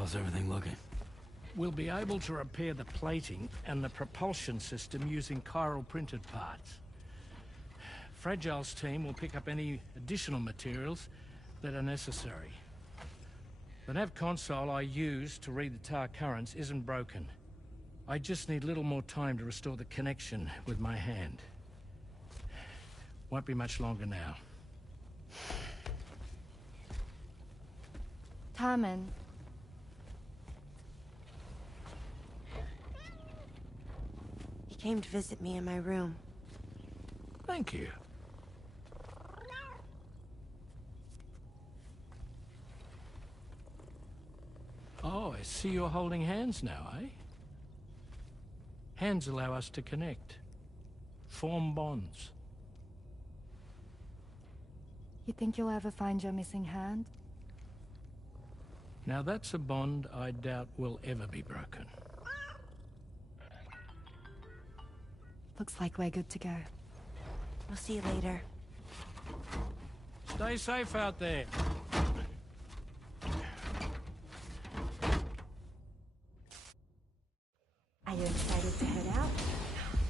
How's everything looking? We'll be able to repair the plating and the propulsion system using chiral printed parts. Fragile's team will pick up any additional materials that are necessary. The nav console I use to read the tar currents isn't broken. I just need a little more time to restore the connection with my hand. Won't be much longer now. Tarman. He came to visit me in my room. Thank you. Oh, I see you're holding hands now, eh? Hands allow us to connect. Form bonds. You think you'll ever find your missing hand? Now that's a bond I doubt will ever be broken. Looks like we're good to go. We'll see you later. Stay safe out there. Are you excited to head out?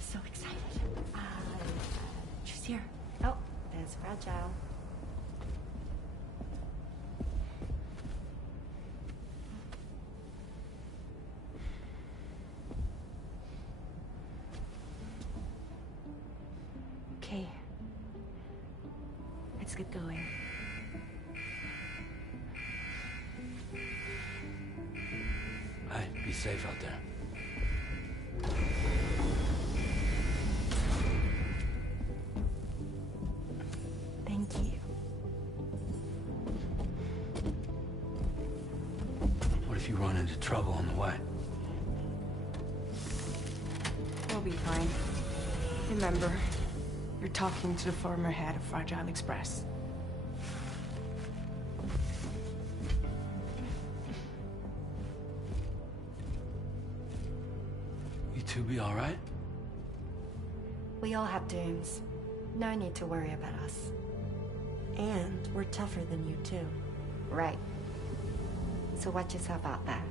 So excited. She's here. Oh, there's Fragile. Okay. Let's get going. Hey, be safe out there. Thank you. What if you run into trouble on the way? We'll be fine. Remember, you're talking to the former head of Fragile Express. You two be all right? We all have dooms. No need to worry about us. And we're tougher than you, too. Right. So watch yourself out there.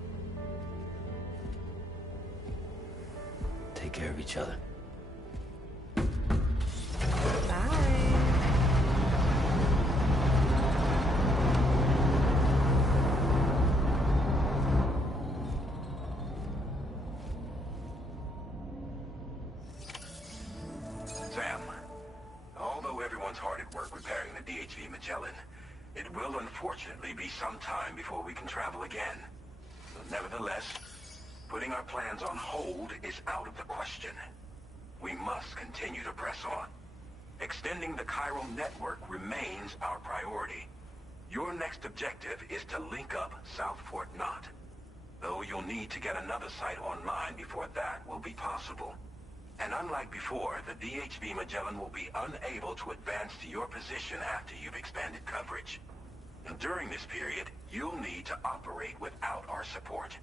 Take care of each other. Sam, although everyone's hard at work repairing the DHV Magellan, it will unfortunately be some time before we can travel again. Nevertheless, putting our plans on hold is out of the question. We must continue to press on. Extending the chiral network remains our priority. Your next objective is to link up South Fort Knot. Though you'll need to get another site online before that will be possible. And unlike before, the DHV Magellan will be unable to advance to your position after you've expanded coverage. And during this period, you'll need to operate without our support.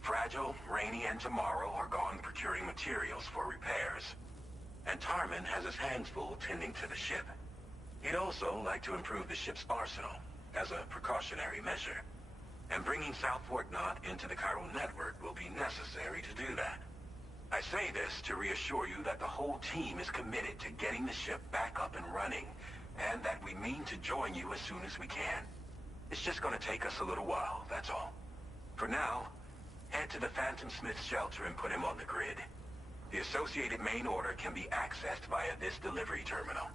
Fragile, Rainy, and Tomorrow are gone procuring materials for repairs. And Tarman has his hands full tending to the ship. He'd also like to improve the ship's arsenal, as a precautionary measure. And bringing South Fort Knot into the chiral network will be necessary to do that. I say this to reassure you that the whole team is committed to getting the ship back up and running, and that we mean to join you as soon as we can. It's just gonna take us a little while, that's all. For now, head to the Phantom Smith shelter and put him on the grid. The associated main order can be accessed via this delivery terminal.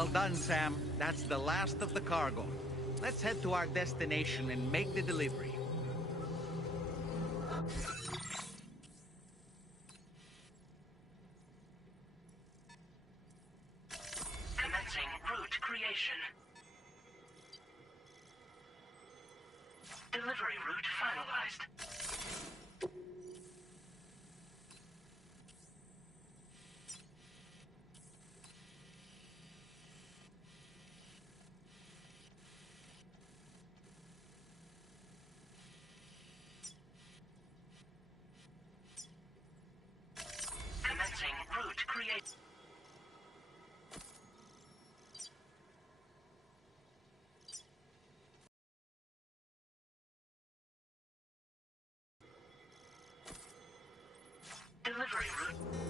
Well done, Sam. That's the last of the cargo. Let's head to our destination and make the delivery. Commencing route creation. Delivery route finalized. Commencing route create. Delivery route.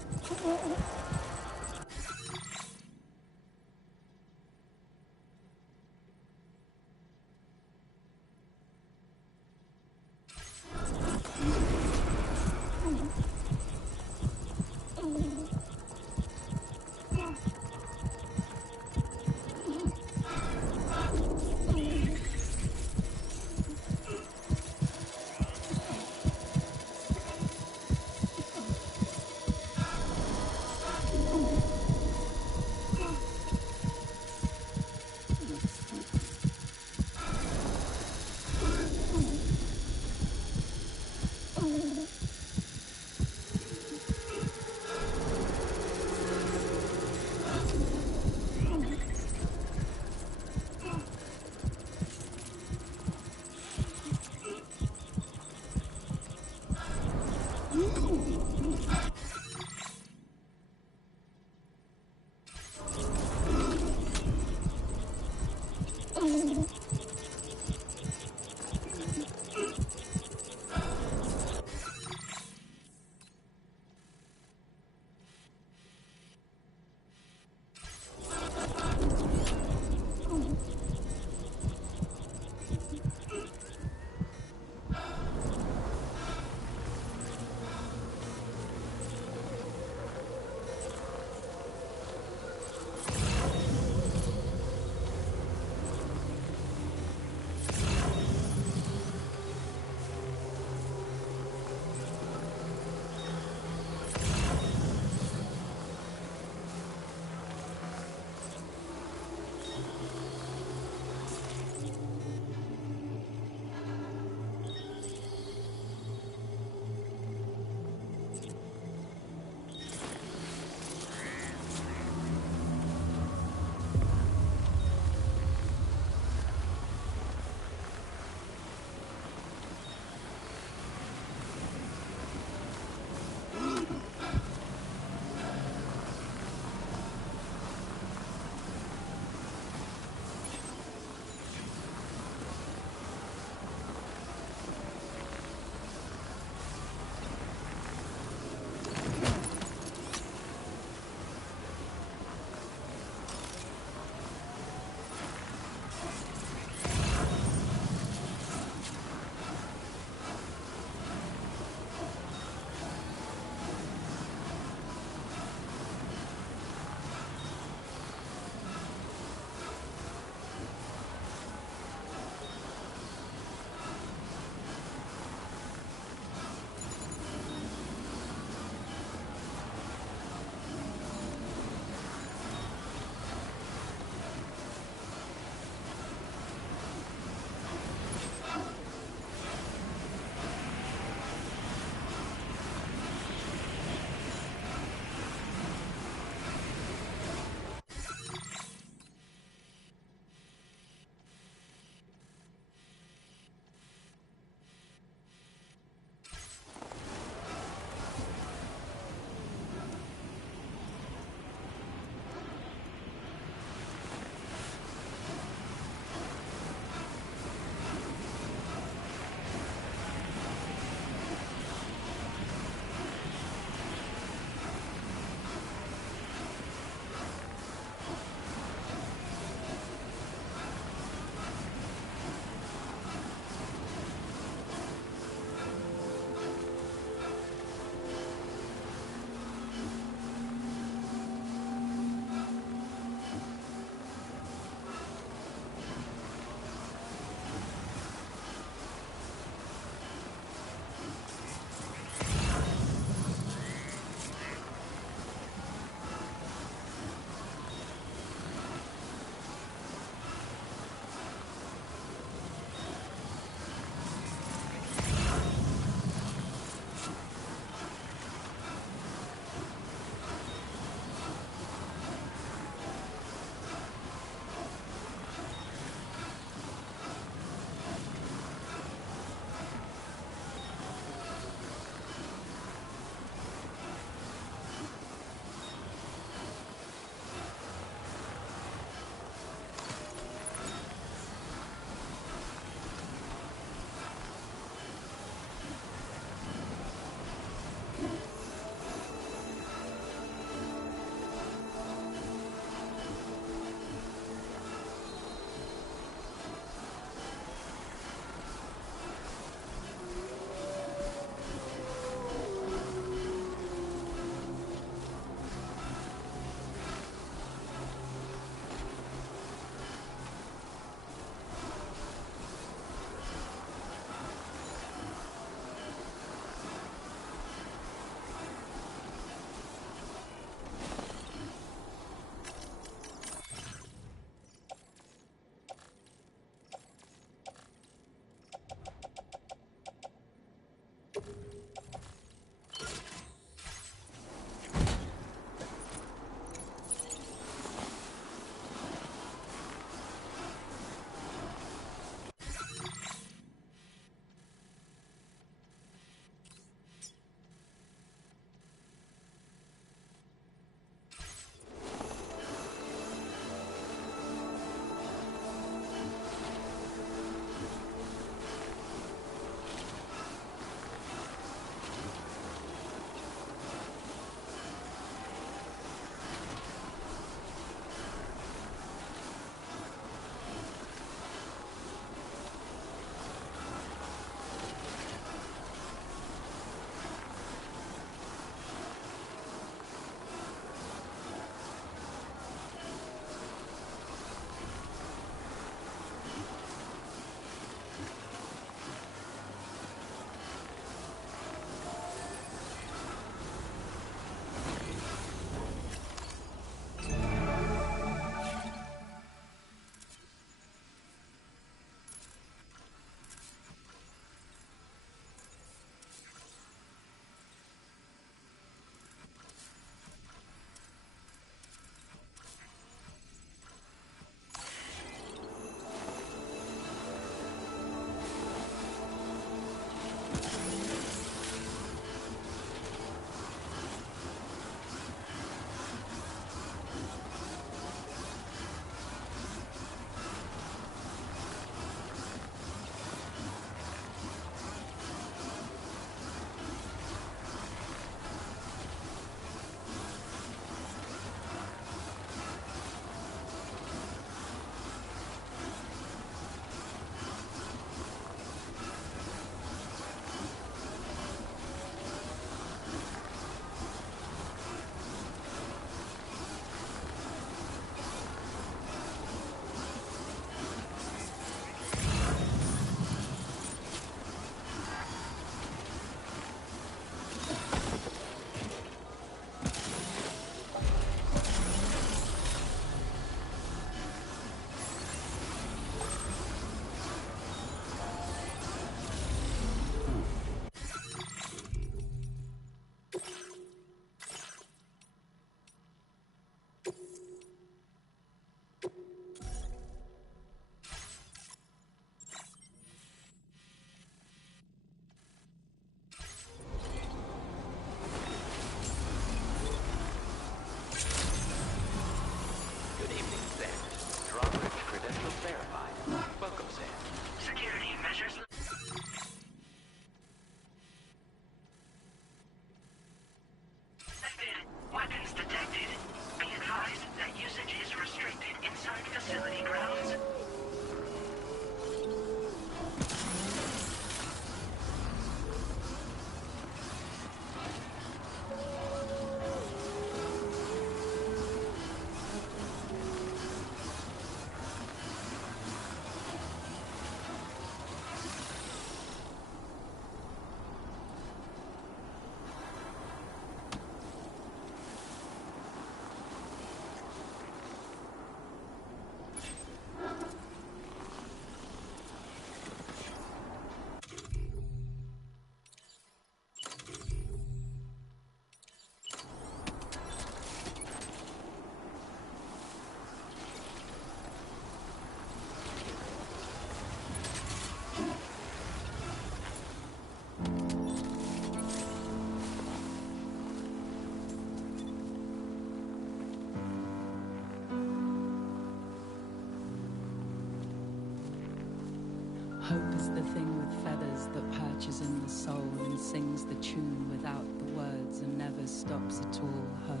Hope is the thing with feathers that perches in the soul and sings the tune without the words and never stops at all. Hope.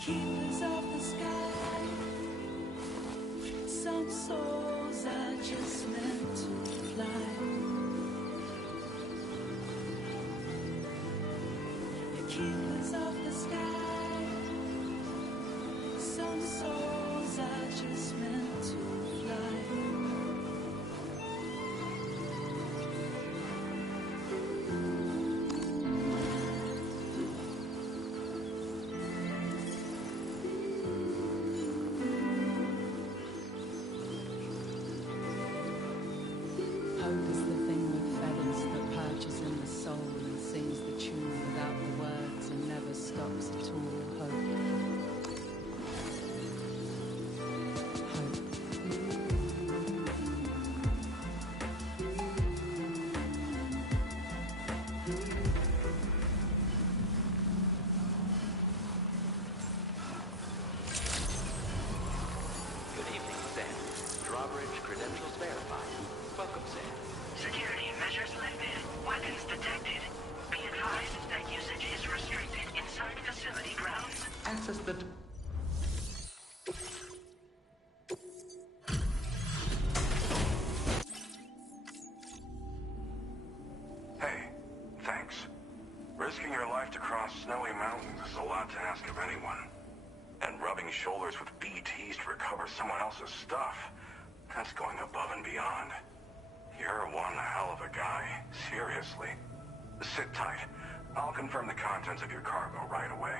Keepers of the sky. Some souls are just meant to fly. The keepers of the sky. Some souls are just meant to fly. Hope is the thing with feathers that perches in the soul and sings the tune without the words and never stops at all. Hope. Good evening, Sam. Drawbridge credentials verified. Welcome, Sam. Security measures lifted. Weapons detected. Be advised that usage is restricted inside facility grounds. Access the... Hey, thanks. Risking your life to cross snowy mountains is a lot to ask of anyone. And rubbing shoulders with BTs to recover someone else's stuff, that's going above and beyond. You're one hell of a guy, seriously. Sit tight. I'll confirm the contents of your cargo right away.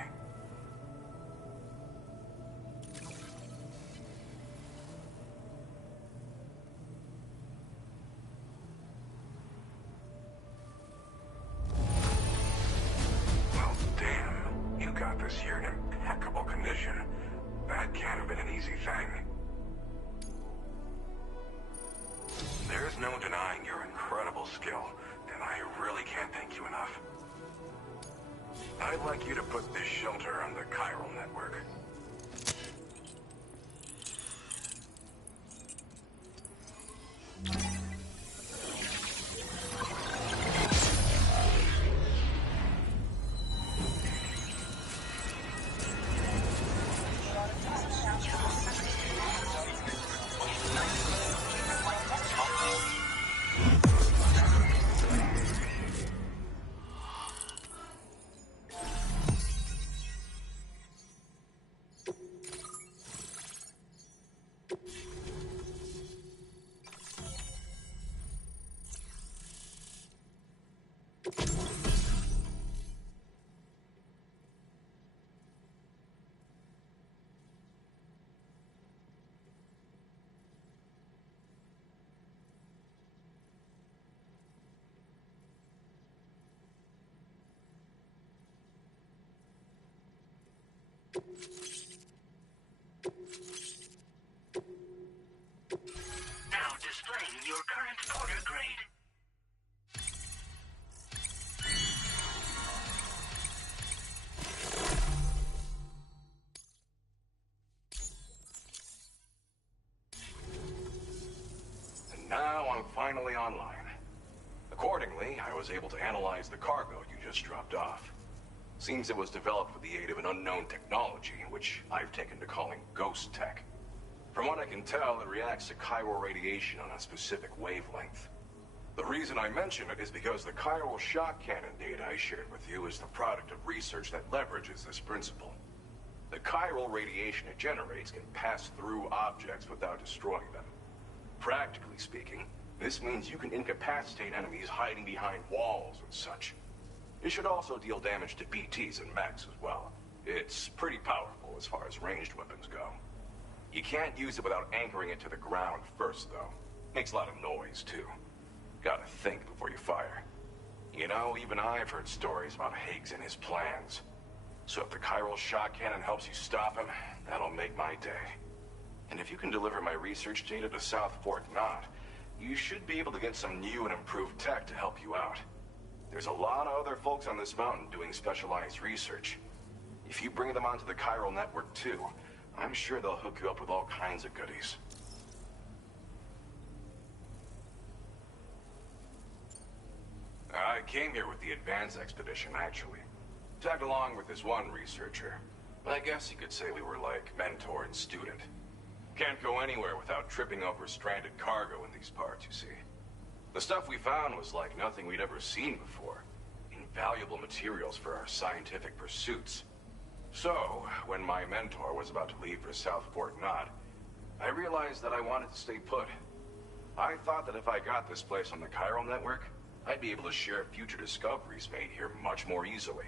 Well, damn. You got this here in impeccable condition. That can't have been an easy thing. There's no denying your incredible skill, and I really can't thank you enough. I'd like you to put this shelter on the chiral network. Now displaying your current porter grade. And now I'm finally online. Accordingly, I was able to analyze the cargo you just dropped off. Seems it was developed with the aid of an unknown technology, which I've taken to calling ghost tech. From what I can tell, it reacts to chiral radiation on a specific wavelength. The reason I mention it is because the chiral shock cannon data I shared with you is the product of research that leverages this principle. The chiral radiation it generates can pass through objects without destroying them. Practically speaking, this means you can incapacitate enemies hiding behind walls and such. It should also deal damage to BTs and mechs as well. It's pretty powerful as far as ranged weapons go. You can't use it without anchoring it to the ground first, though. Makes a lot of noise, too. Gotta think before you fire. You know, even I've heard stories about Higgs and his plans. So if the chiral shock cannon helps you stop him, that'll make my day. And if you can deliver my research data to South Fort Knott, you should be able to get some new and improved tech to help you out. There's a lot of other folks on this mountain doing specialized research. If you bring them onto the chiral network too, I'm sure they'll hook you up with all kinds of goodies. I came here with the advance expedition, actually. Tagged along with this one researcher. I guess you could say we were like mentor and student. Can't go anywhere without tripping over stranded cargo in these parts, you see. The stuff we found was like nothing we'd ever seen before. Invaluable materials for our scientific pursuits. So, when my mentor was about to leave for South Fort Knott, I realized that I wanted to stay put. I thought that if I got this place on the chiral network, I'd be able to share future discoveries made here much more easily.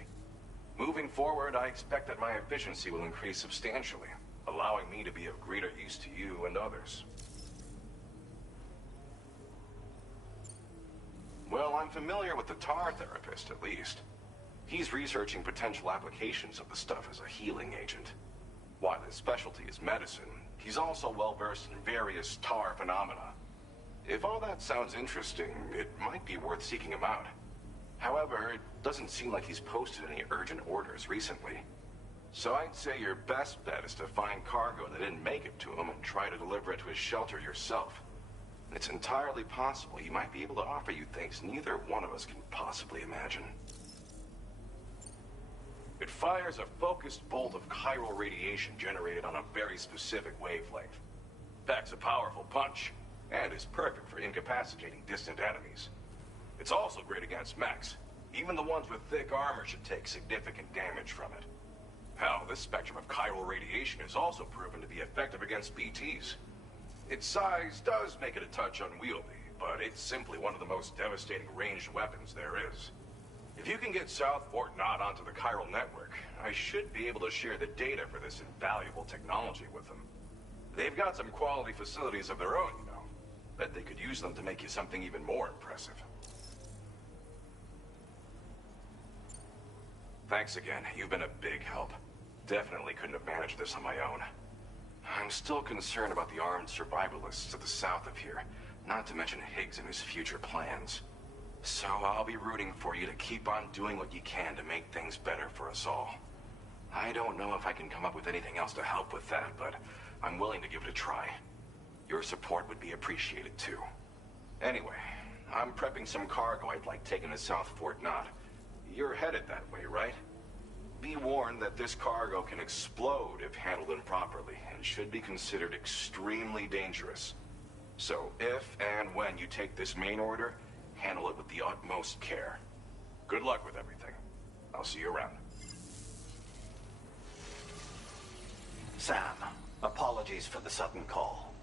Moving forward, I expect that my efficiency will increase substantially, allowing me to be of greater use to you and others. Well, I'm familiar with the tar therapist, at least. He's researching potential applications of the stuff as a healing agent. While his specialty is medicine, he's also well-versed in various tar phenomena. If all that sounds interesting, it might be worth seeking him out. However, it doesn't seem like he's posted any urgent orders recently. So I'd say your best bet is to find cargo that didn't make it to him and try to deliver it to his shelter yourself. It's entirely possible he might be able to offer you things neither one of us can possibly imagine. It fires a focused bolt of chiral radiation generated on a very specific wavelength. Packs a powerful punch, and is perfect for incapacitating distant enemies. It's also great against mechs. Even the ones with thick armor should take significant damage from it. Hell, this spectrum of chiral radiation is also proven to be effective against BTs. Its size does make it a touch unwieldy, but it's simply one of the most devastating ranged weapons there is. If you can get South Fort Knott onto the chiral network, I should be able to share the data for this invaluable technology with them. They've got some quality facilities of their own, you know. Bet they could use them to make you something even more impressive. Thanks again. You've been a big help. Definitely couldn't have managed this on my own. I'm still concerned about the armed survivalists to the south of here, not to mention Higgs and his future plans. So I'll be rooting for you to keep on doing what you can to make things better for us all. I don't know if I can come up with anything else to help with that, but I'm willing to give it a try. Your support would be appreciated too. Anyway, I'm prepping some cargo I'd like taken to South Fort Knot. You're headed that way, right? Be warned that this cargo can explode if handled improperly, and should be considered extremely dangerous. So if and when you take this main order, handle it with the utmost care. Good luck with everything. I'll see you around. Sam, apologies for the sudden call.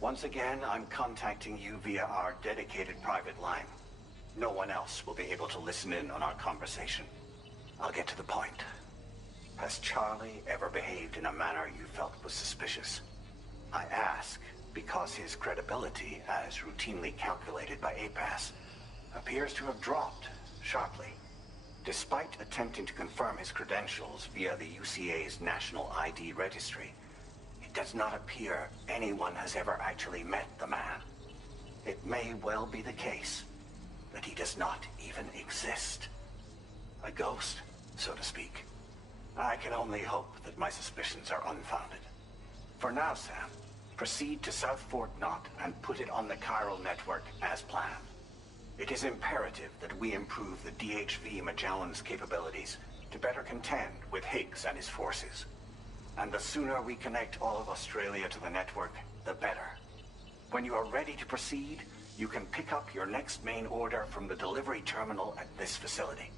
Once again, I'm contacting you via our dedicated private line. No one else will be able to listen in on our conversation. I'll get to the point. Has Charlie ever behaved in a manner you felt was suspicious? I ask because his credibility, as routinely calculated by APAS, appears to have dropped sharply. Despite attempting to confirm his credentials via the UCA's National ID Registry, it does not appear anyone has ever actually met the man. It may well be the case that he does not even exist. A ghost, so to speak. I can only hope that my suspicions are unfounded. For now, Sam, proceed to South Fort Knot and put it on the chiral network as planned. It is imperative that we improve the DHV Magellan's capabilities to better contend with Higgs and his forces. And the sooner we connect all of Australia to the network, the better. When you are ready to proceed, you can pick up your next main order from the delivery terminal at this facility.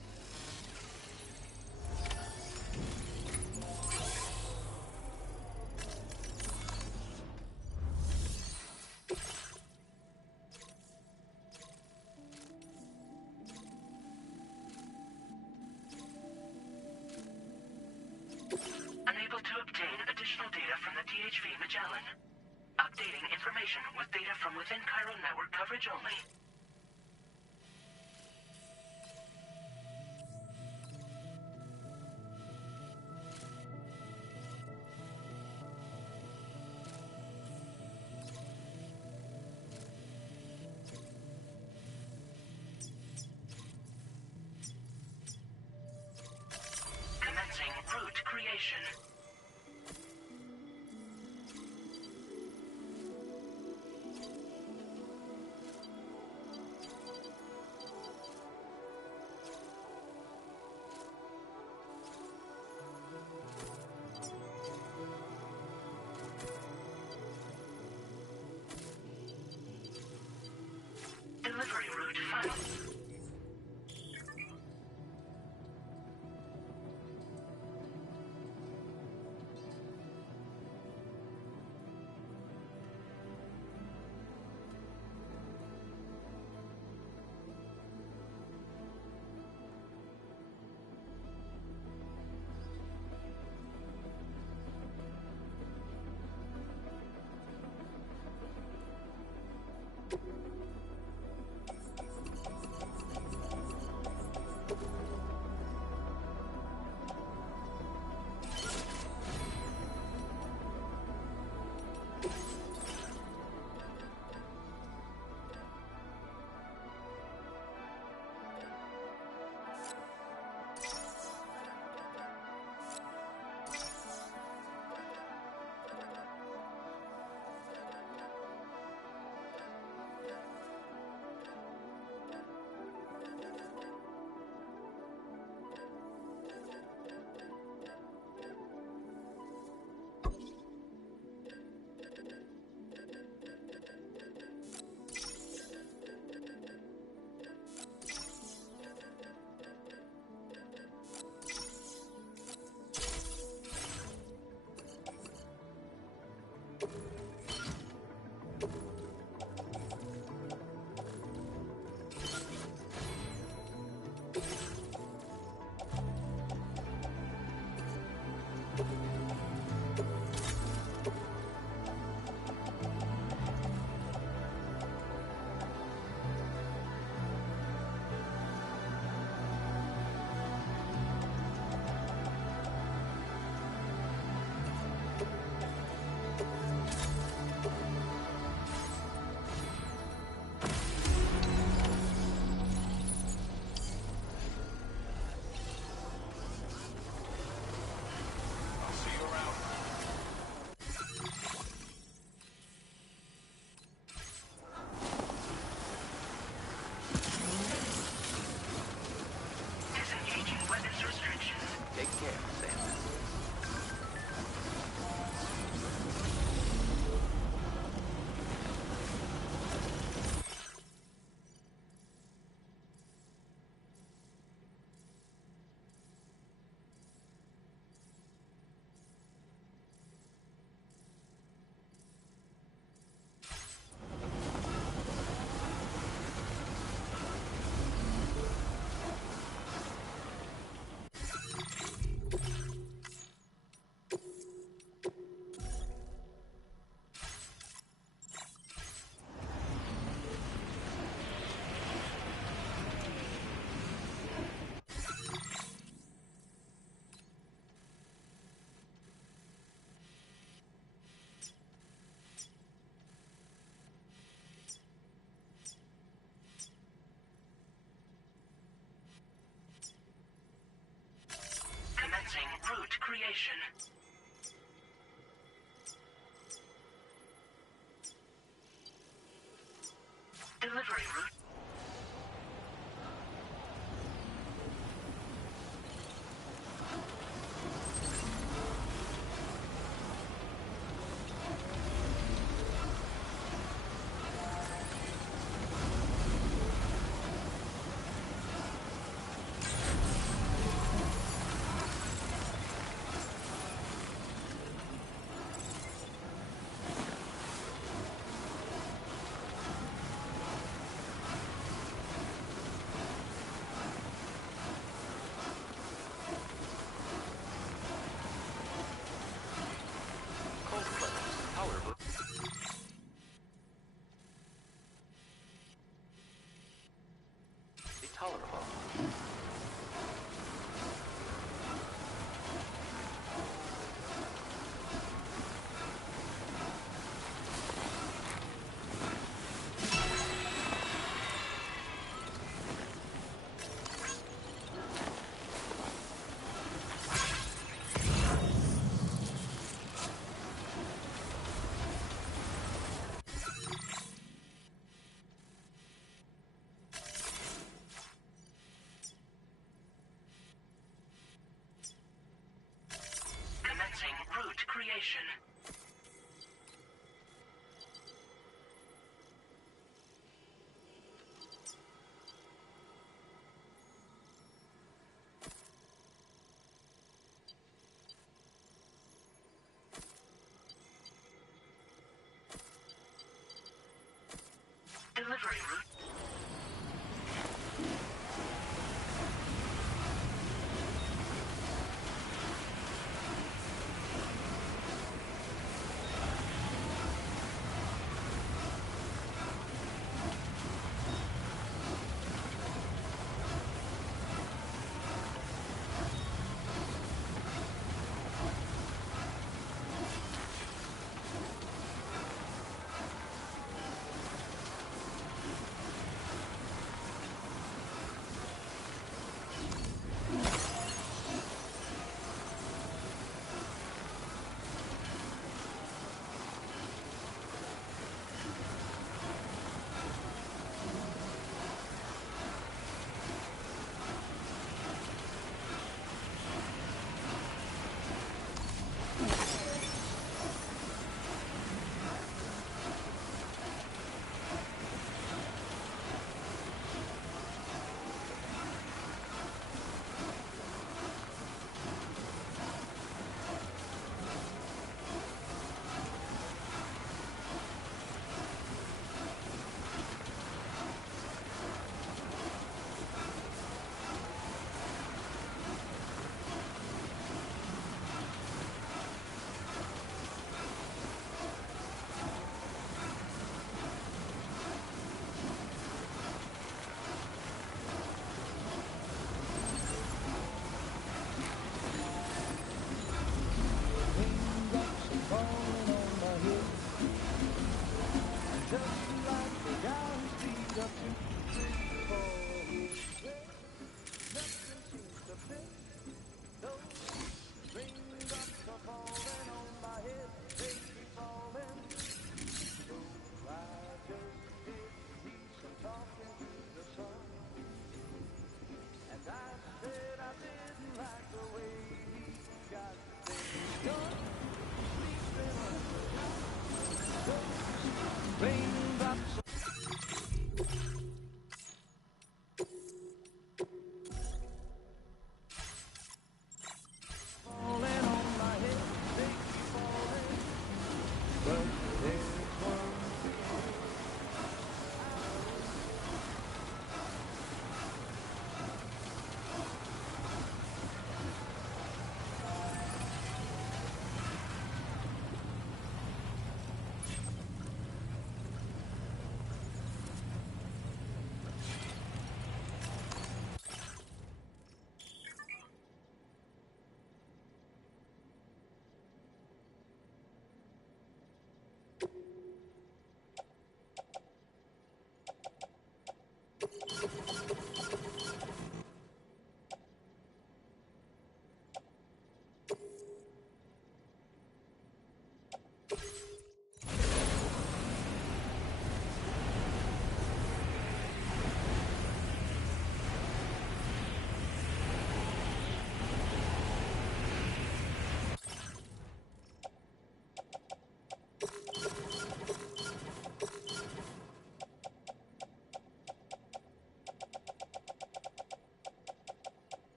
Unable to obtain additional data from the DHV Magellan. Updating information with data from within chiral network coverage only. Commencing route creation. Delivery route found. creation. Delivery route. Cold close. Power book. Be tolerable. Commencing route creation. Delivery route.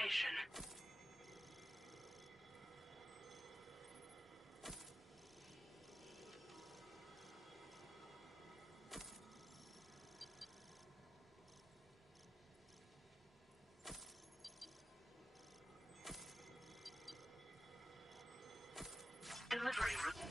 radiation. Delivery route.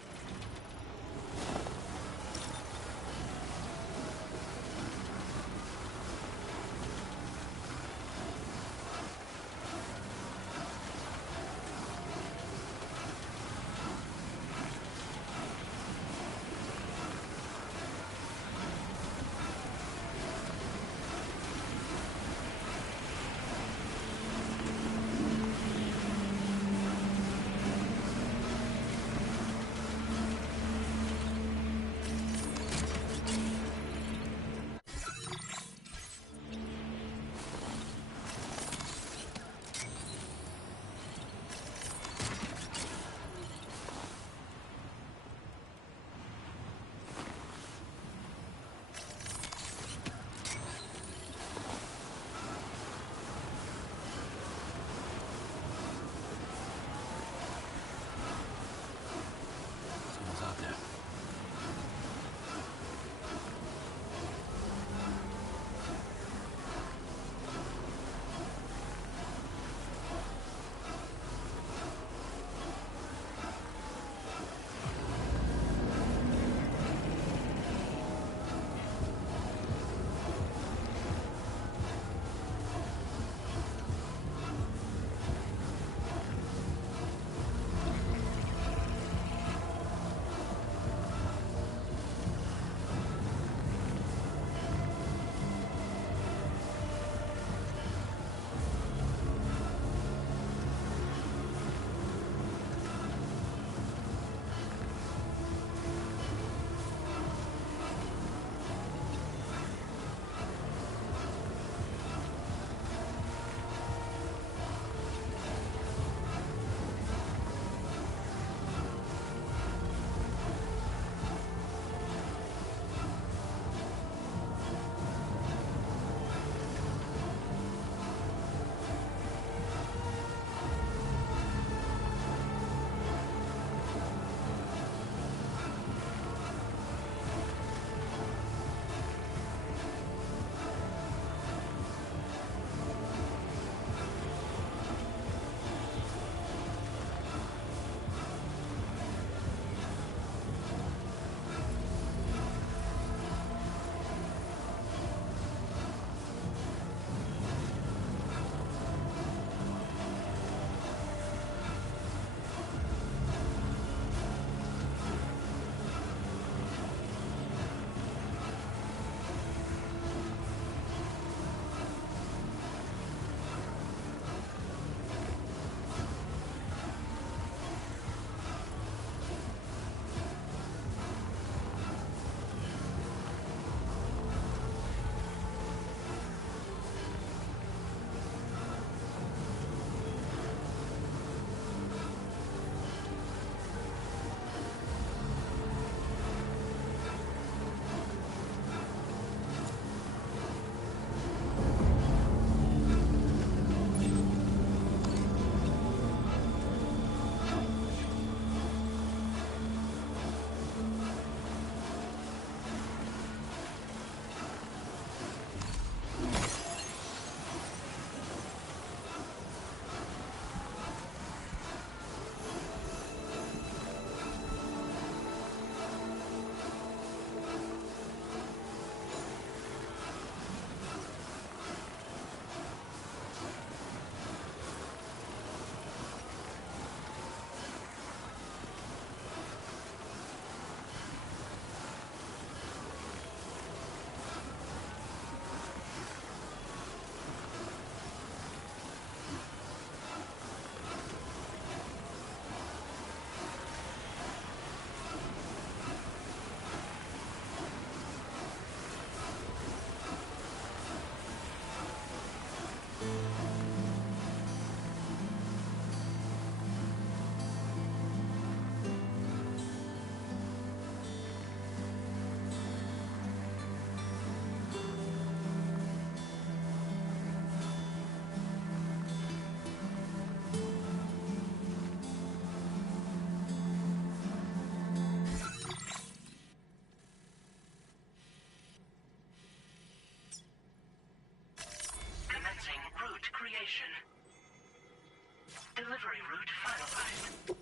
Delivery route finalized.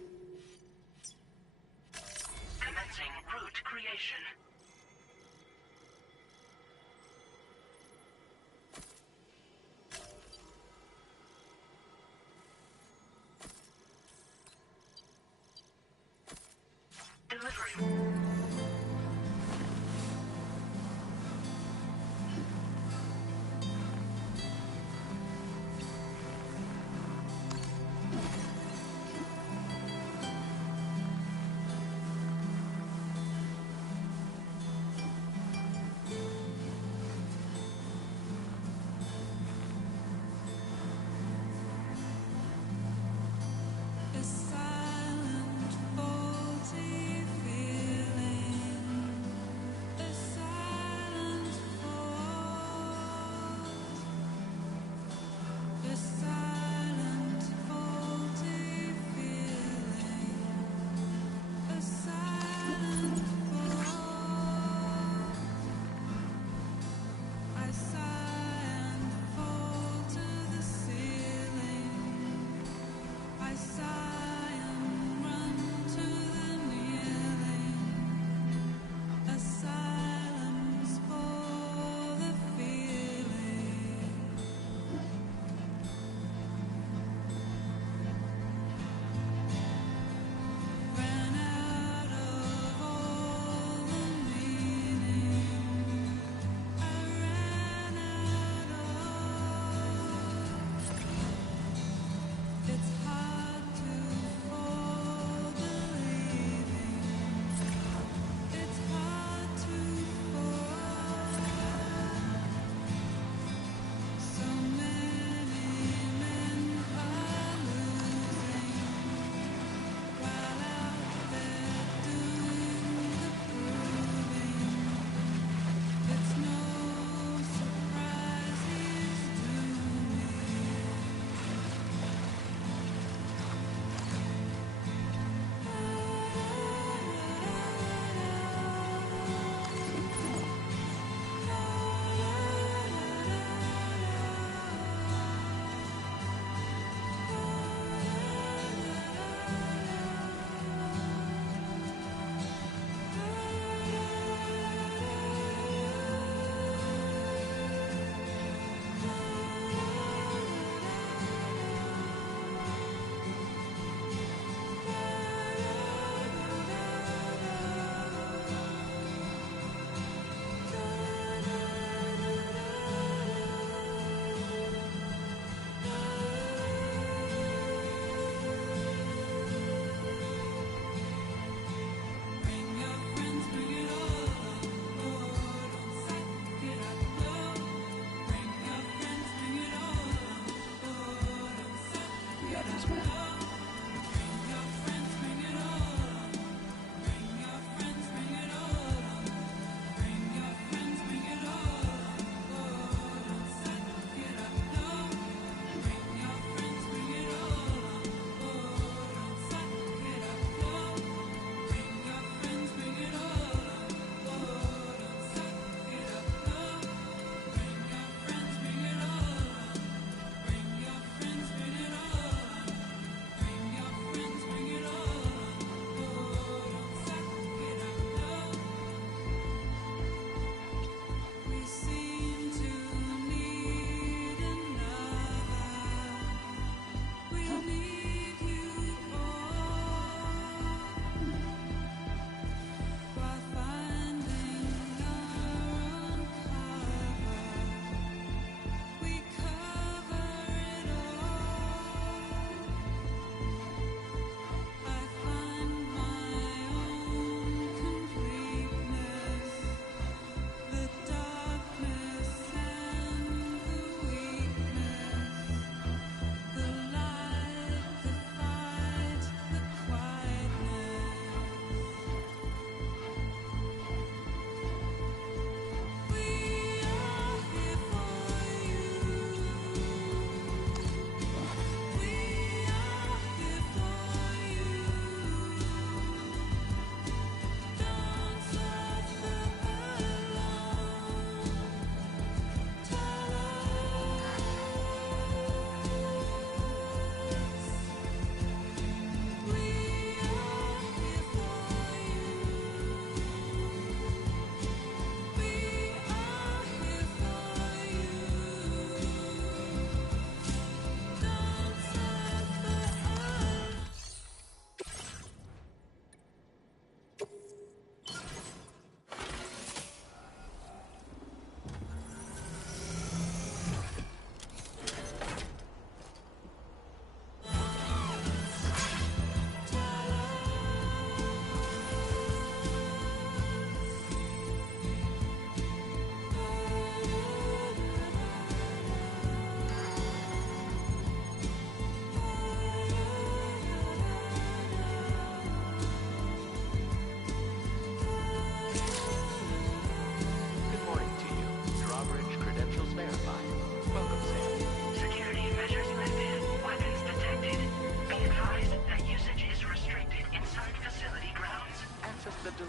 Commencing route creation. Delivery.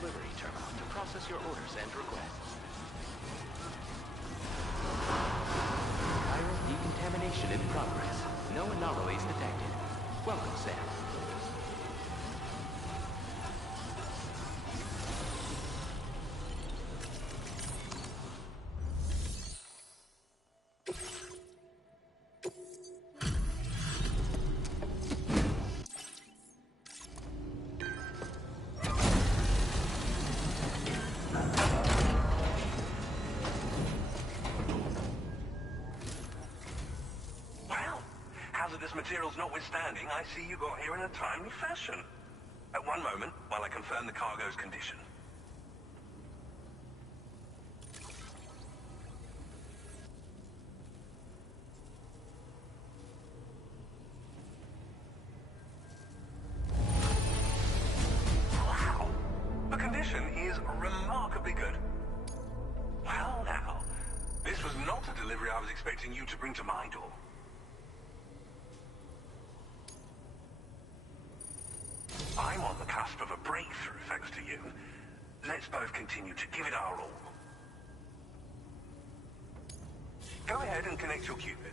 delivery terminal to process your orders and requests. Chiral decontamination in progress. No anomalies detected. Welcome, Sam. Hazardous materials notwithstanding, I see you got here in a timely fashion. At one moment, while I confirm the cargo's condition. Wow! The condition is remarkably good. Well now, this was not a delivery I was expecting you to bring to my door. I'm on the cusp of a breakthrough, thanks to you. Let's both continue to give it our all. Go ahead and connect your Cupid.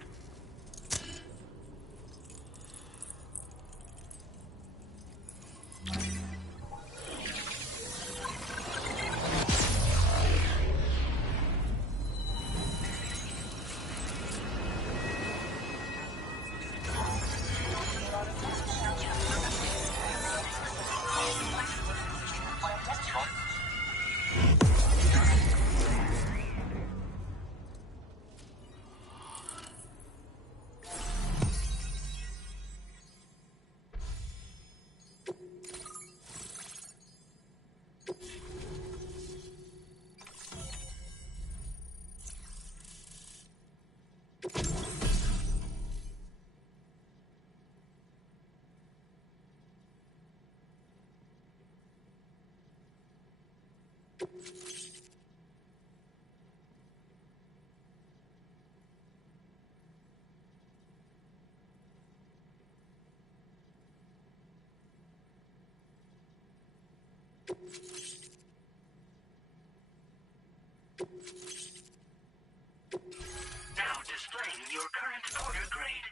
Now displaying your current order grade.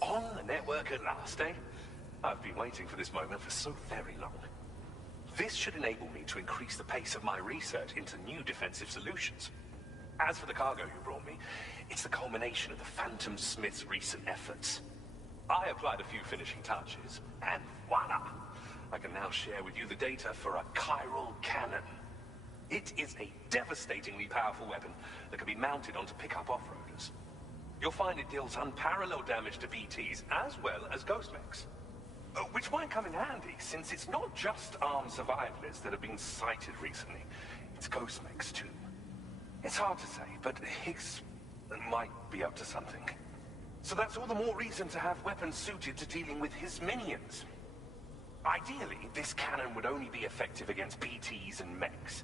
On the network at last, eh? I've been waiting for this moment for so very long. This should enable me to increase the pace of my research into new defensive solutions. As for the cargo you brought me, it's the culmination of the Phantom Smith's recent efforts. I applied a few finishing touches, and voila! I can now share with you the data for a chiral cannon. It is a devastatingly powerful weapon that can be mounted onto pickup off-roaders. You'll find it deals unparalleled damage to BTs as well as ghost mechs. Which might come in handy, since it's not just armed survivalists that have been sighted recently. It's ghost mechs too. It's hard to say, but Higgs might be up to something. So that's all the more reason to have weapons suited to dealing with his minions. Ideally, this cannon would only be effective against BTs and mechs.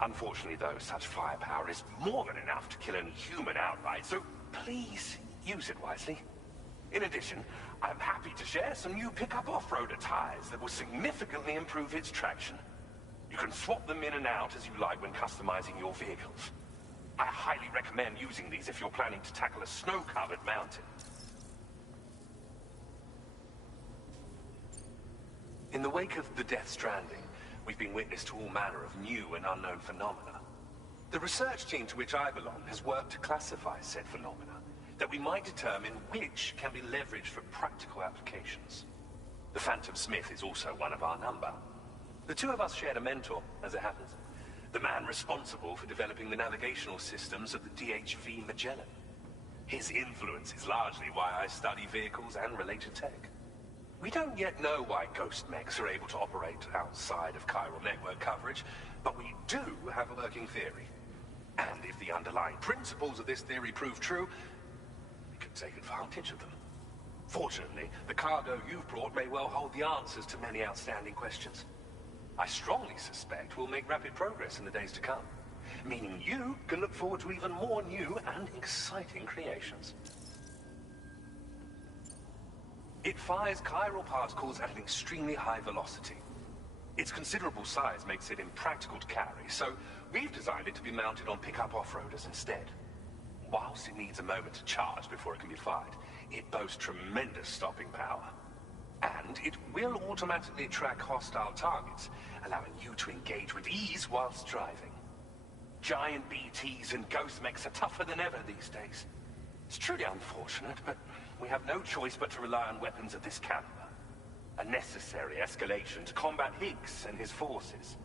Unfortunately, though, such firepower is more than enough to kill any human outright, so please use it wisely. In addition, I'm happy to share some new pickup off-roader tires that will significantly improve its traction. You can swap them in and out as you like when customizing your vehicles. I highly recommend using these if you're planning to tackle a snow-covered mountain. In the wake of the Death Stranding, we've been witness to all manner of new and unknown phenomena. The research team to which I belong has worked to classify said phenomena, that we might determine which can be leveraged for practical applications. The Phantom Smith is also one of our number. The two of us shared a mentor, as it happens. The man responsible for developing the navigational systems of the DHV Magellan. His influence is largely why I study vehicles and related tech. We don't yet know why ghost mechs are able to operate outside of chiral network coverage, but we do have a working theory. And if the underlying principles of this theory prove true, we can take advantage of them. Fortunately, the cargo you've brought may well hold the answers to many outstanding questions. I strongly suspect we'll make rapid progress in the days to come, meaning you can look forward to even more new and exciting creations. It fires chiral particles at an extremely high velocity. Its considerable size makes it impractical to carry, so we've designed it to be mounted on pickup off-roaders instead. Whilst it needs a moment to charge before it can be fired, it boasts tremendous stopping power. And it will automatically track hostile targets, allowing you to engage with ease whilst driving. Giant BTs and ghost mechs are tougher than ever these days. It's truly unfortunate, but we have no choice but to rely on weapons of this caliber. A necessary escalation to combat Higgs and his forces.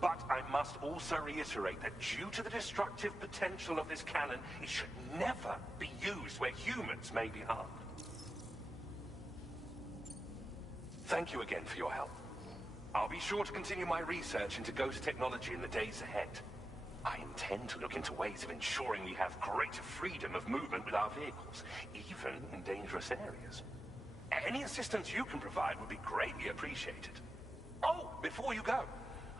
But I must also reiterate that due to the destructive potential of this cannon, it should never be used where humans may be harmed. Thank you again for your help. I'll be sure to continue my research into ghost technology in the days ahead. I intend to look into ways of ensuring we have greater freedom of movement with our vehicles, even in dangerous areas. Any assistance you can provide would be greatly appreciated. Oh, before you go,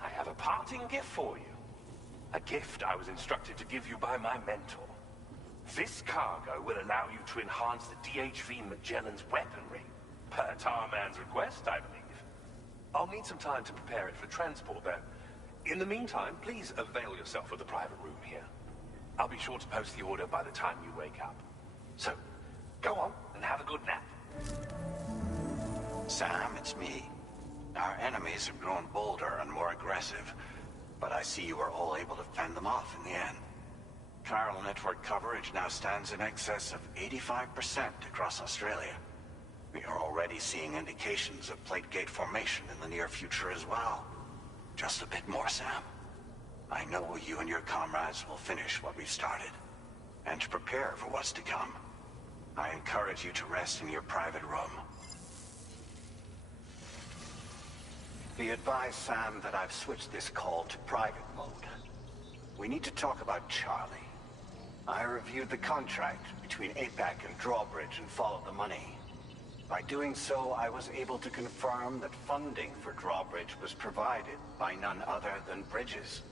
I have a parting gift for you. A gift I was instructed to give you by my mentor. This cargo will allow you to enhance the DHV Magellan's weaponry, per Tarman's request, I believe. I'll need some time to prepare it for transport, though. In the meantime, please avail yourself of the private room here. I'll be sure to post the order by the time you wake up. So, go on and have a good nap. Sam, it's me. Our enemies have grown bolder and more aggressive, but I see you were all able to fend them off in the end. Chiral network coverage now stands in excess of 85% across Australia. We are already seeing indications of plate gate formation in the near future as well. Just a bit more, Sam. I know you and your comrades will finish what we've started. And to prepare for what's to come, I encourage you to rest in your private room. Be advised, Sam, that I've switched this call to private mode. We need to talk about Charlie. I reviewed the contract between APAC and Drawbridge and followed the money. By doing so, I was able to confirm that funding for Drawbridge was provided by none other than Bridges.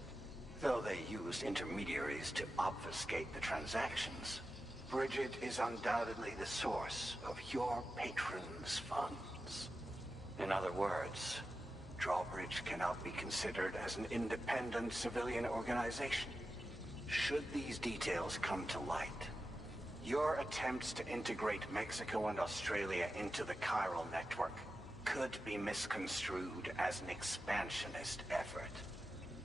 Though they used intermediaries to obfuscate the transactions, Bridget is undoubtedly the source of your patrons' funds. In other words, Drawbridge cannot be considered as an independent civilian organization. Should these details come to light, your attempts to integrate Mexico and Australia into the chiral network could be misconstrued as an expansionist effort.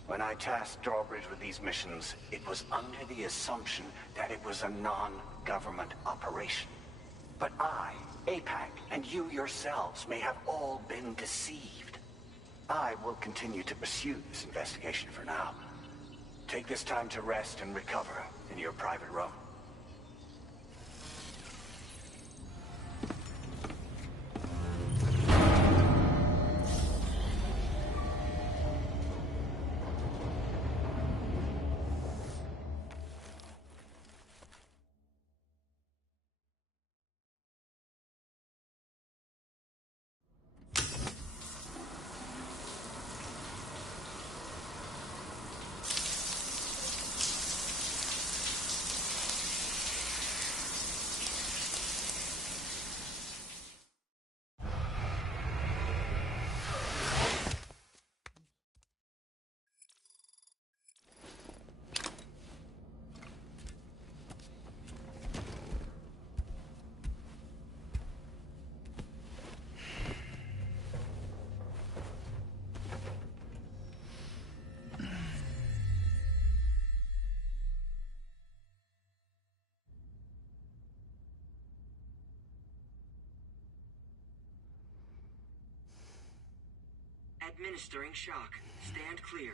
When I tasked Drawbridge with these missions, it was under the assumption that it was a non-government operation. But I, APAC, and you yourselves may have all been deceived. I will continue to pursue this investigation for now. Take this time to rest and recover in your private room. Administering shock. Stand clear.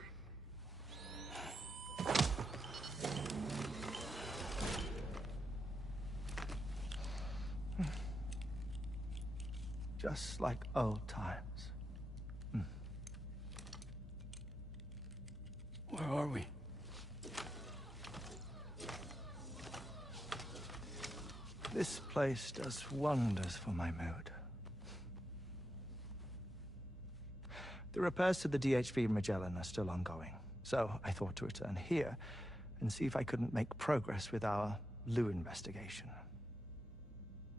Just like old times. Where are we? This place does wonders for my mood. The repairs to the DHV Magellan are still ongoing, so I thought to return here and see if I couldn't make progress with our Lou investigation.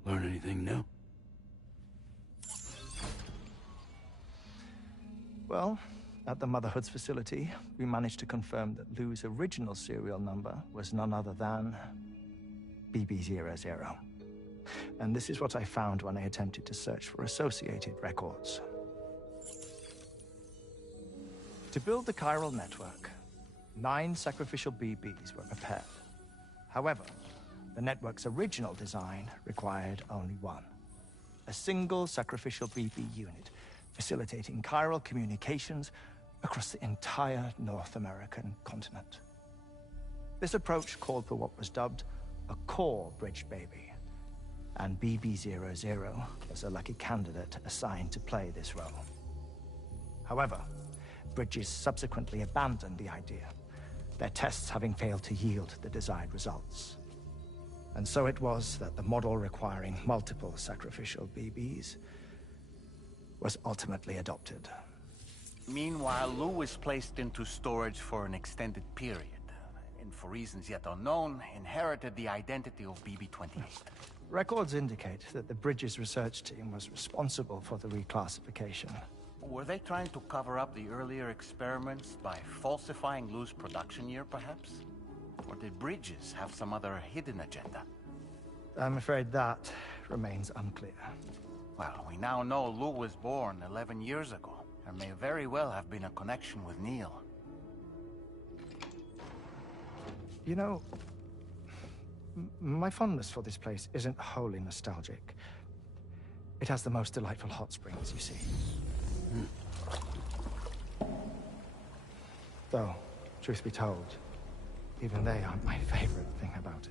Learn anything new? Well, at the Motherhood's facility, we managed to confirm that Lou's original serial number was none other than BB00. And this is what I found when I attempted to search for associated records. To build the chiral network, 9 sacrificial BBs were prepared. However, the network's original design required only one. A single sacrificial BB unit, facilitating chiral communications across the entire North American continent. This approach called for what was dubbed a core bridge baby, and BB00 was a lucky candidate assigned to play this role. However, Bridges subsequently abandoned the idea, their tests having failed to yield the desired results. And so it was that the model requiring multiple sacrificial BBs was ultimately adopted. Meanwhile, Lou was placed into storage for an extended period, and for reasons yet unknown, inherited the identity of BB-28. Records indicate that the Bridges research team was responsible for the reclassification. Were they trying to cover up the earlier experiments by falsifying Lou's production year, perhaps? Or did Bridges have some other hidden agenda? I'm afraid that remains unclear. Well, we now know Lou was born 11 years ago. There may very well have been a connection with Neil. You know, my fondness for this place isn't wholly nostalgic. It has the most delightful hot springs, you see. Though, truth be told, even they aren't my favorite thing about it.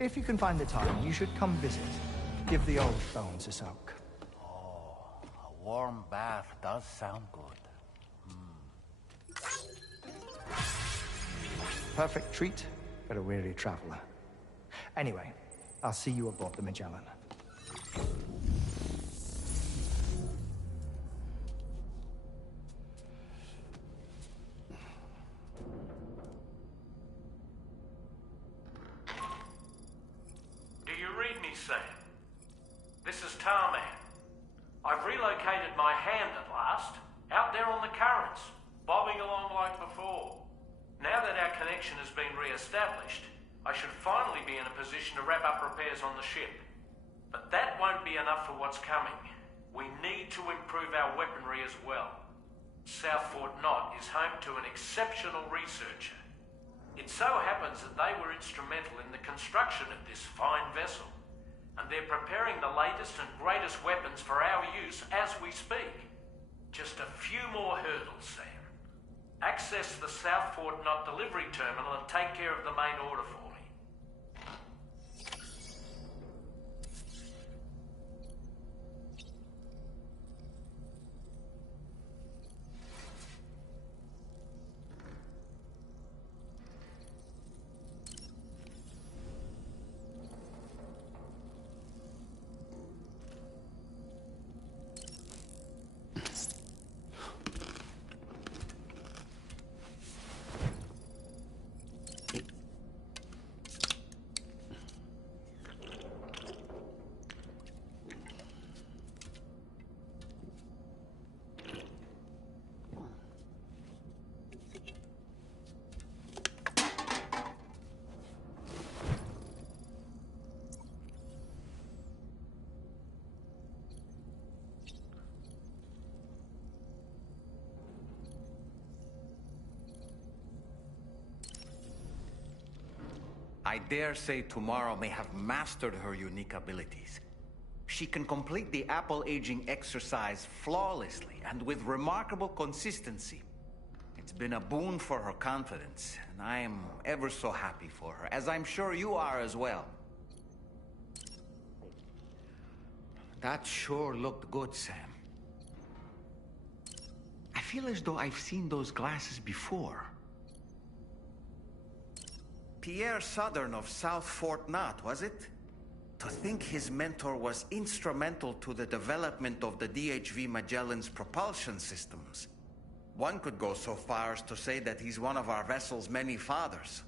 If you can find the time, you should come visit. Give the old bones a soak. Oh, a warm bath does sound good. Perfect treat for a weary traveler. Anyway, I'll see you aboard the Magellan. Do you read me, Sam? This is Tarman. I've relocated my hand at last, out there on the currents, bobbing along like before. Now that our connection has been re-established, I should finally be in a position to wrap up repairs on the ship. But that won't be enough for what's coming. We need to improve our weaponry as well. South Fort Knott is home to an exceptional researcher. It so happens that they were instrumental in the construction of this fine vessel, and they're preparing the latest and greatest weapons for our use as we speak. Just a few more hurdles, Sam. Access the South Fort Knott delivery terminal and take care of the main order for me. I dare say tomorrow may have mastered her unique abilities. She can complete the apple aging exercise flawlessly and with remarkable consistency. It's been a boon for her confidence, and I am ever so happy for her, as I'm sure you are as well. That sure looked good, Sam. I feel as though I've seen those glasses before. Pierre Southern of South Fort Knott, was it? To think his mentor was instrumental to the development of the DHV Magellan's propulsion systems. One could go so far as to say that he's one of our vessel's many fathers.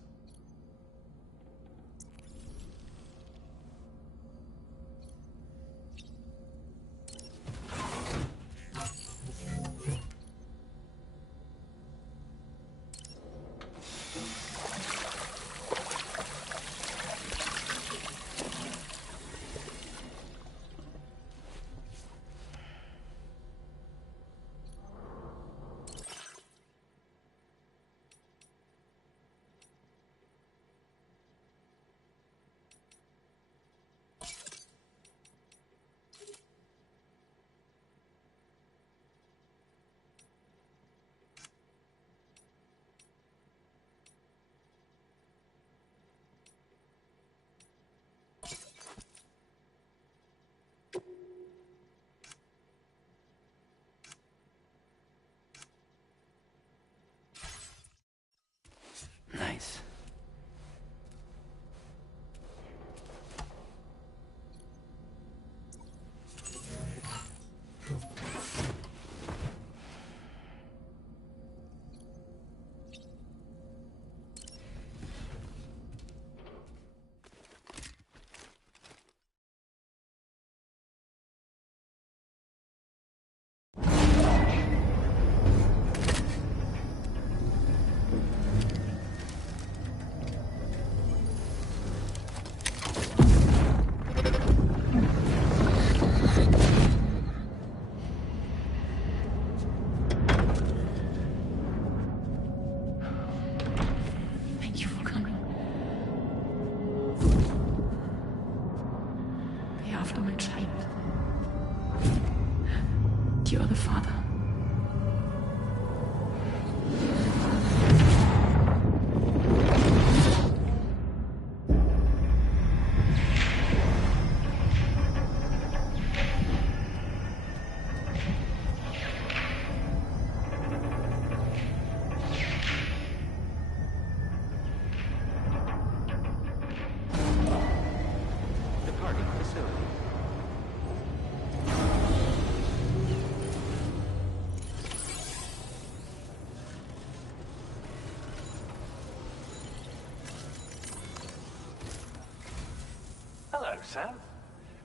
Sam?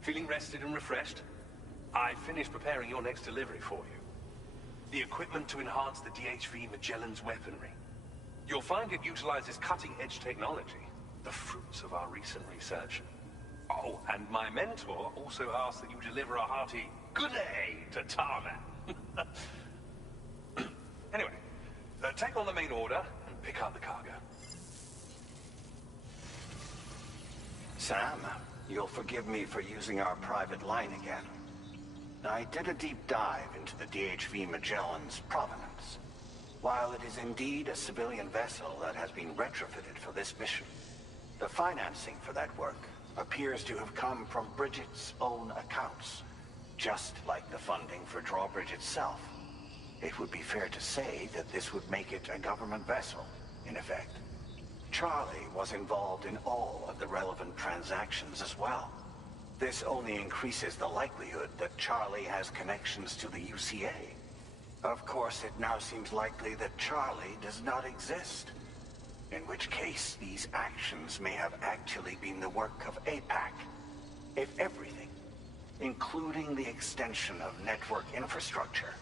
Feeling rested and refreshed? I finished preparing your next delivery for you. The equipment to enhance the DHV Magellan's weaponry. You'll find it utilizes cutting-edge technology, the fruits of our recent research. Oh, and my mentor also asked that you deliver a hearty good day to Tarman. Anyway, take on the main order and pick up the cargo. Sam, you'll forgive me for using our private line again. I did a deep dive into the DHV Magellan's provenance. While it is indeed a civilian vessel that has been retrofitted for this mission, the financing for that work appears to have come from Bridget's own accounts, just like the funding for Drawbridge itself. It would be fair to say that this would make it a government vessel, in effect. Charlie was involved in all of the relevant transactions as well. This only increases the likelihood that Charlie has connections to the UCA. Of course, it now seems likely that Charlie does not exist. In which case, these actions may have actually been the work of APAC. If everything, including the extension of network infrastructure,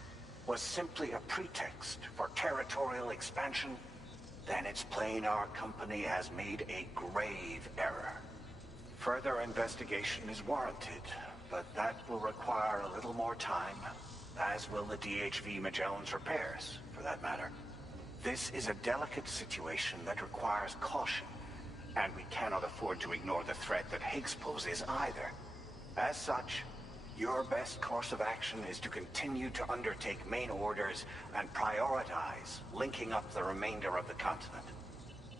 was simply a pretext for territorial expansion, then it's plain our company has made a grave error. Further investigation is warranted, but that will require a little more time, as will the DHV Magellan's repairs, for that matter. This is a delicate situation that requires caution, and we cannot afford to ignore the threat that Higgs poses either. As such, your best course of action is to continue to undertake main orders and prioritize linking up the remainder of the continent.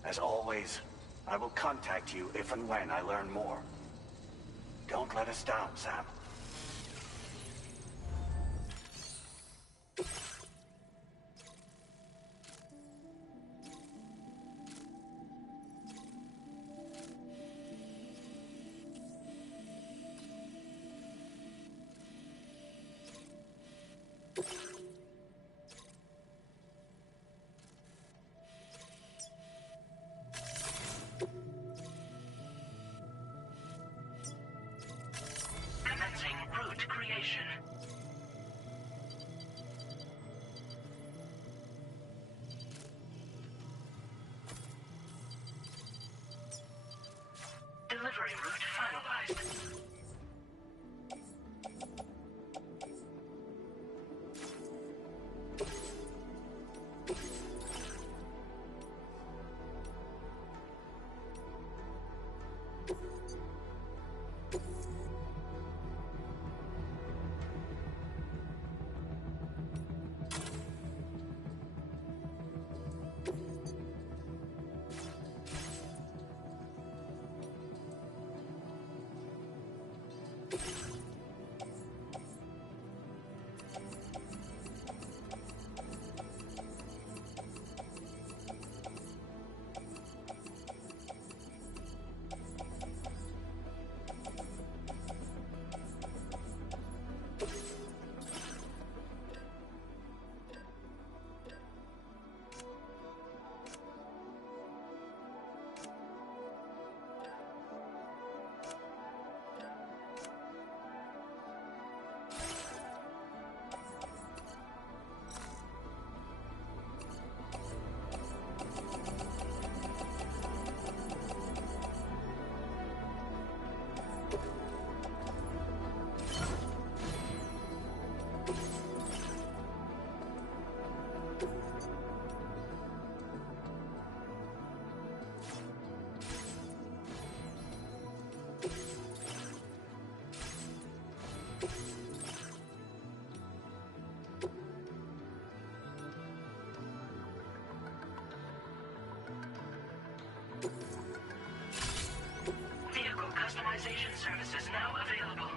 As always, I will contact you if and when I learn more. Don't let us down, Sam. Commencing route creation. Delivery route finalized. Vehicle customization services now available.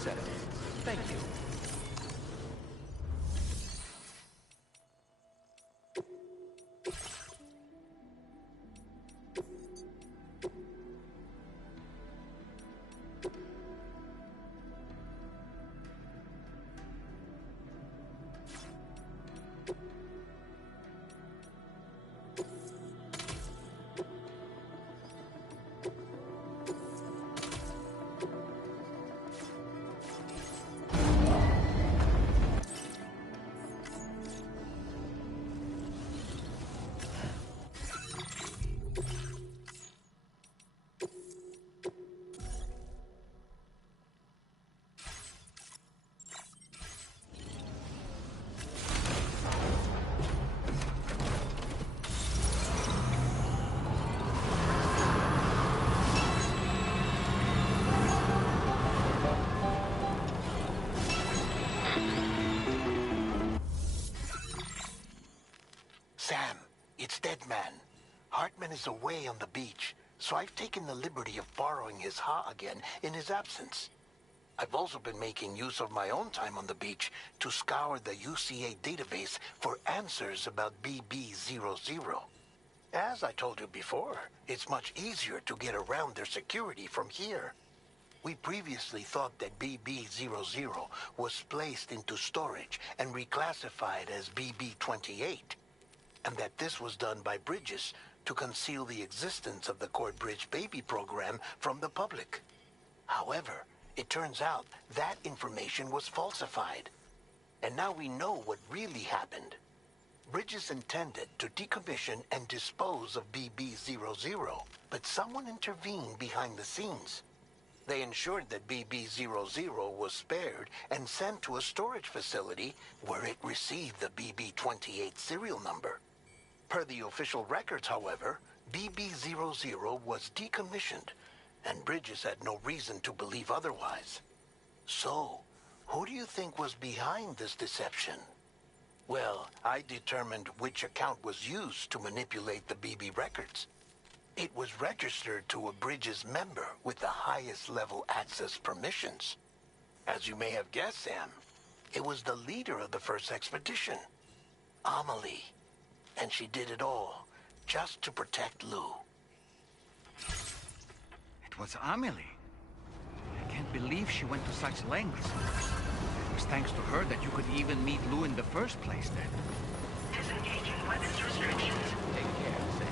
accepted. Thank you. Sam, it's Deadman. Hartman is away on the beach, so I've taken the liberty of borrowing his Ha again in his absence. I've also been making use of my own time on the beach to scour the UCA database for answers about BB-00. As I told you before, it's much easier to get around their security from here. We previously thought that BB-00 was placed into storage and reclassified as BB-28, and that this was done by Bridges to conceal the existence of the Corbridge baby program from the public. However, it turns out that information was falsified. And now we know what really happened. Bridges intended to decommission and dispose of BB-00, but someone intervened behind the scenes. They ensured that BB-00 was spared and sent to a storage facility where it received the BB-28 serial number. Per the official records, however, BB-00 was decommissioned, and Bridges had no reason to believe otherwise. So, who do you think was behind this deception? Well, I determined which account was used to manipulate the BB records. It was registered to a Bridges member with the highest level access permissions. As you may have guessed, Sam, it was the leader of the first expedition, Amelie. And she did it all just to protect Lou. It was Amelie. I can't believe she went to such lengths. It was thanks to her that you could even meet Lou in the first place, then. Disengaging weapons restrictions. Take care, Sam.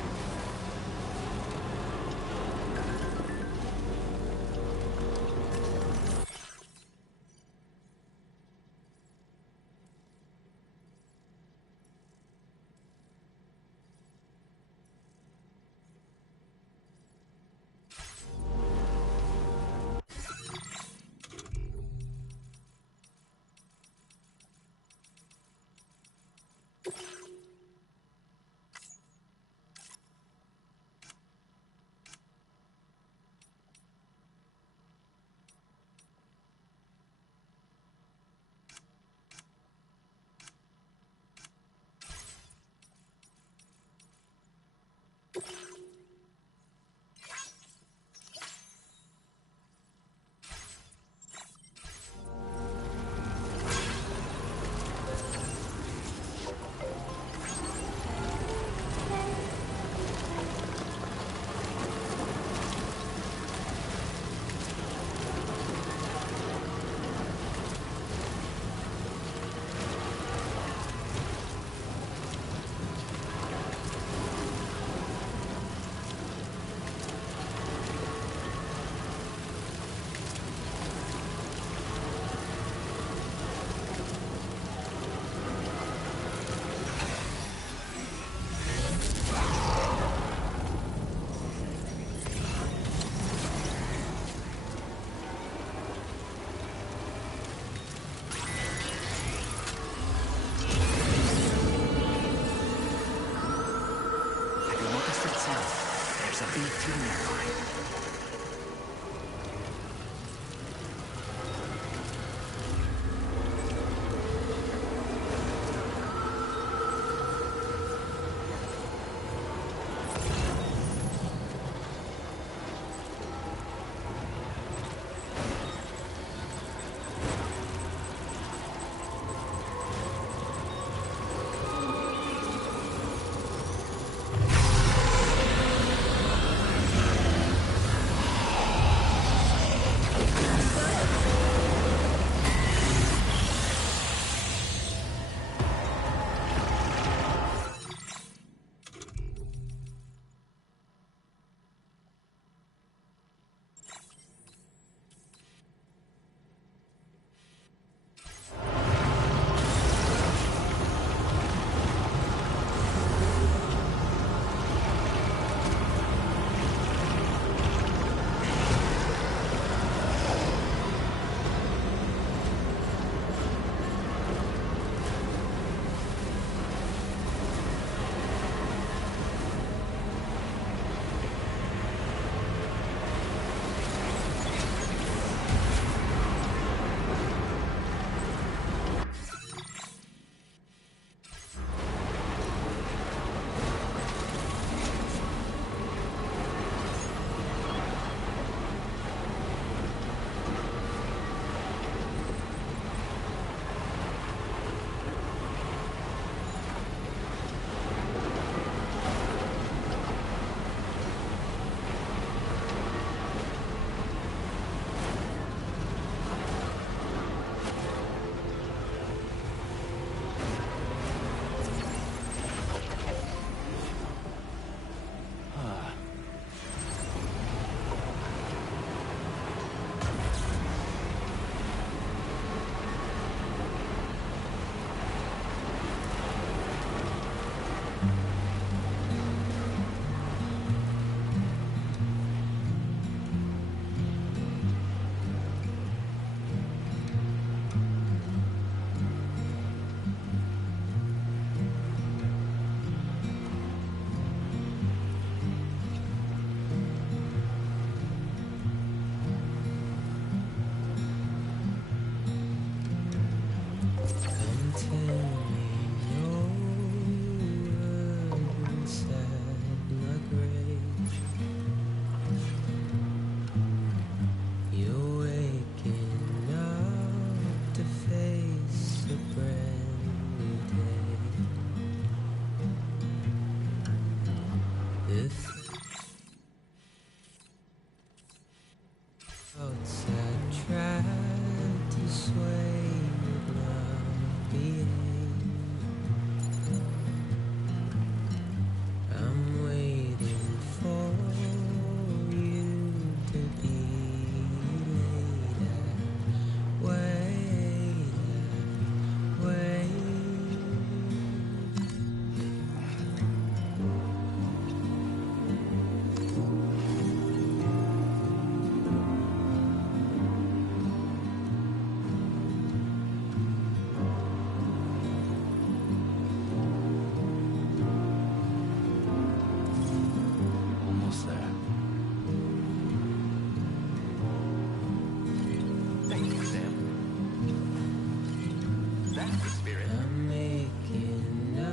That's the spirit. I'm making up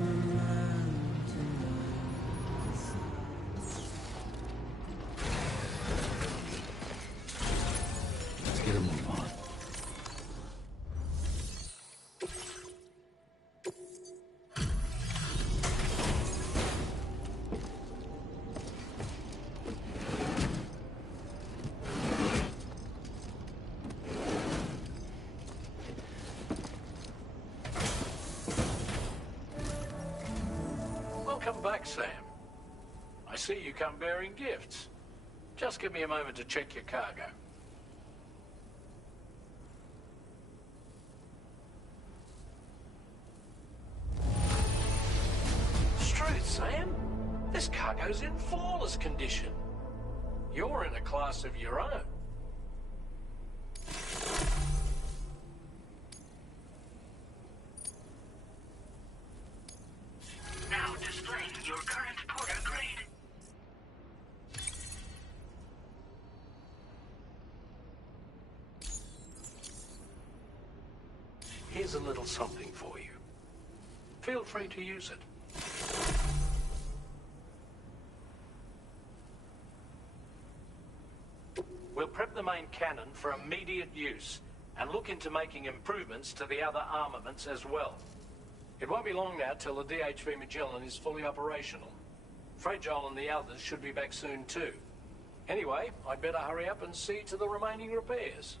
my mind tonight. Let's get a move on. Welcome back, Sam. I see you come bearing gifts. Just give me a moment to check your cargo. Struth, Sam. This cargo's in flawless condition. You're in a class of your own. Now displaying your current porter grade. Here's a little something for you. Feel free to use it. We'll prep the main cannon for immediate use and look into making improvements to the other armaments as well. It won't be long now till the DHV Magellan is fully operational. Fragile and the others should be back soon too. Anyway, I'd better hurry up and see to the remaining repairs.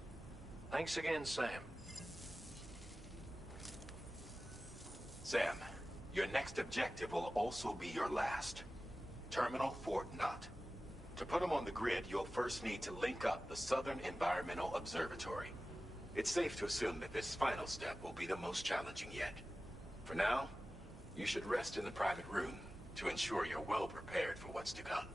Thanks again, Sam. Sam, your next objective will also be your last. Terminal Fort Knott. To put them on the grid, you'll first need to link up the Southern Environmental Observatory. It's safe to assume that this final step will be the most challenging yet. For now, you should rest in the private room to ensure you're well prepared for what's to come.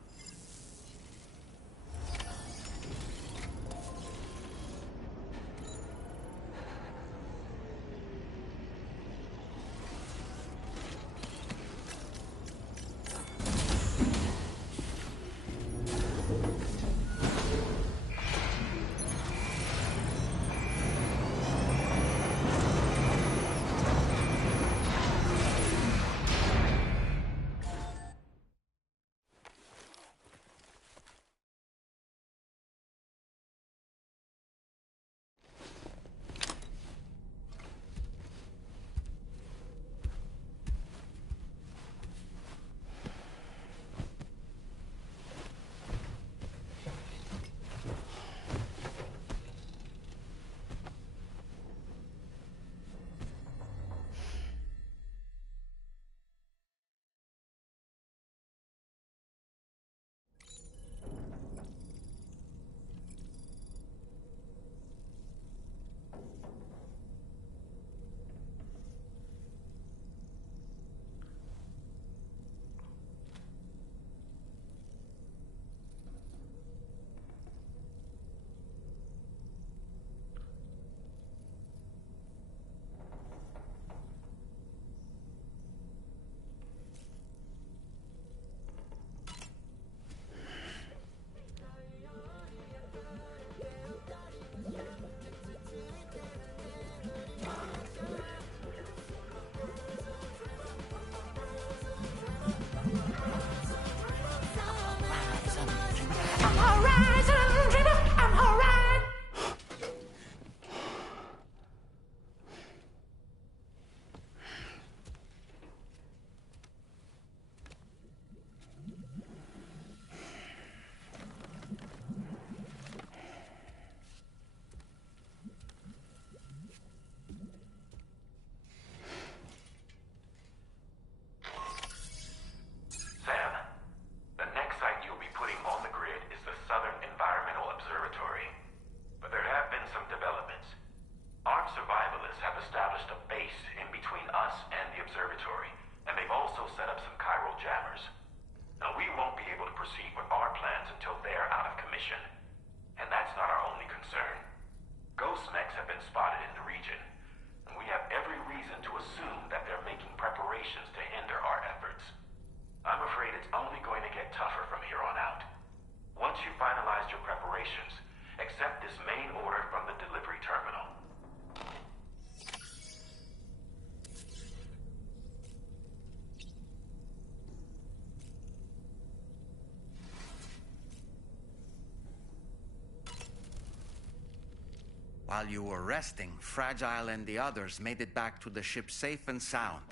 While you were resting, Fragile and the others made it back to the ship safe and sound.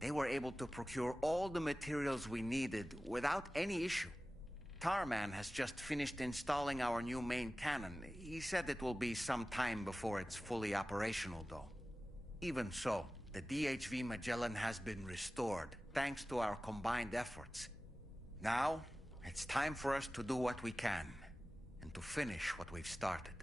They were able to procure all the materials we needed without any issue. Tarman has just finished installing our new main cannon. He said it will be some time before it's fully operational, though. Even so, the DHV Magellan has been restored, thanks to our combined efforts. Now, it's time for us to do what we can, and to finish what we've started.